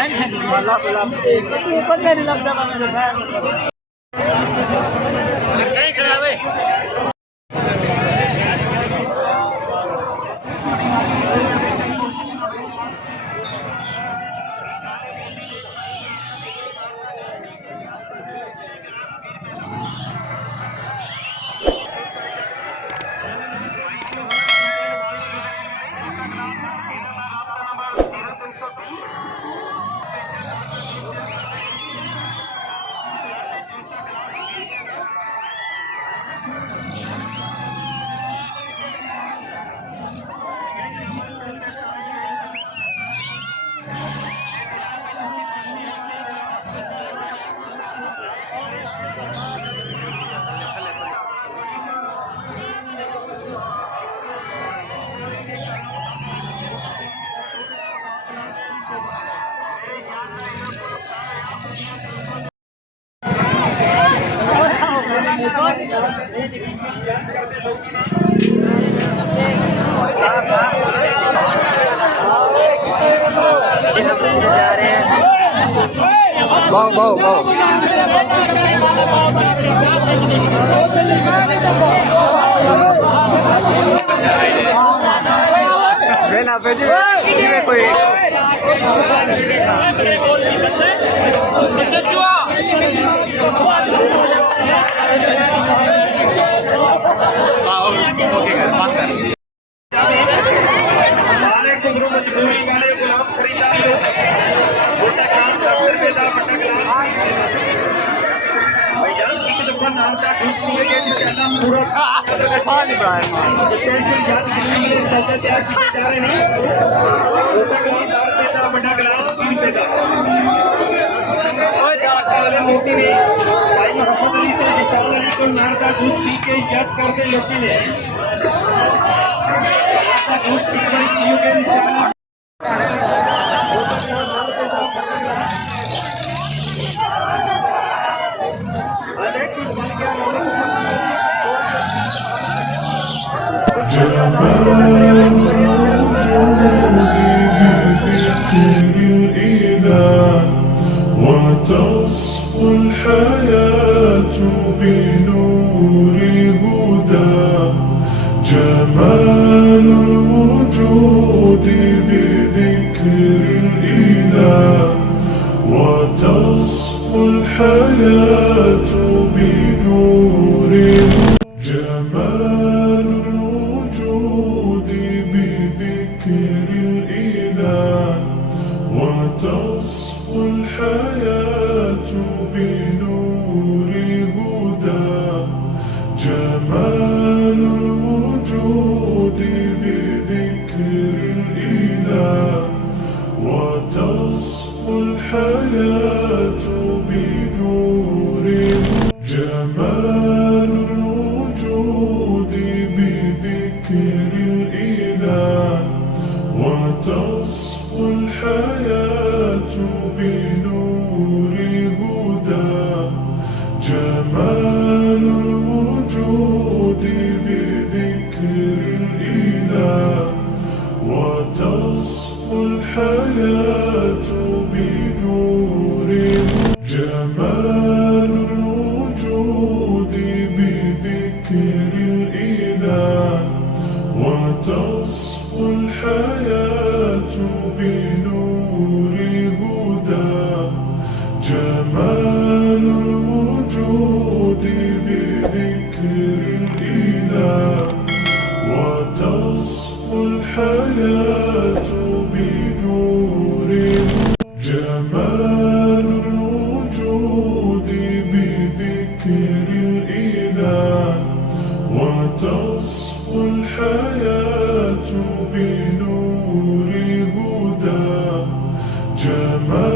Balap balap. Ipon na nilamdaman na ba? Kaya grabe. Wow, wow, wow. Bela, pwede ko eh. وتصفو الحياة بنور هدى جمال الوجود بذكر الإله وتصفو الحياة بنور جمال الوجود بذكر الإله وتصفو الحياة بنور هدى جمال الوجود بذكر الإله وتصفو الحياة بنور جمال الوجود بذكر الإله وتصفو الحياة بنور هدى جمال الوجود بذكر الإله وتصفو الحياة بنور جمال الوجود بذكر الإله وتصفو الحياة بنور هدى جمال الوجود بذكر الإله وتصفو الحياة بنور جمال الوجود بذكر الإله وتصفو الحياة بنور هدى جمال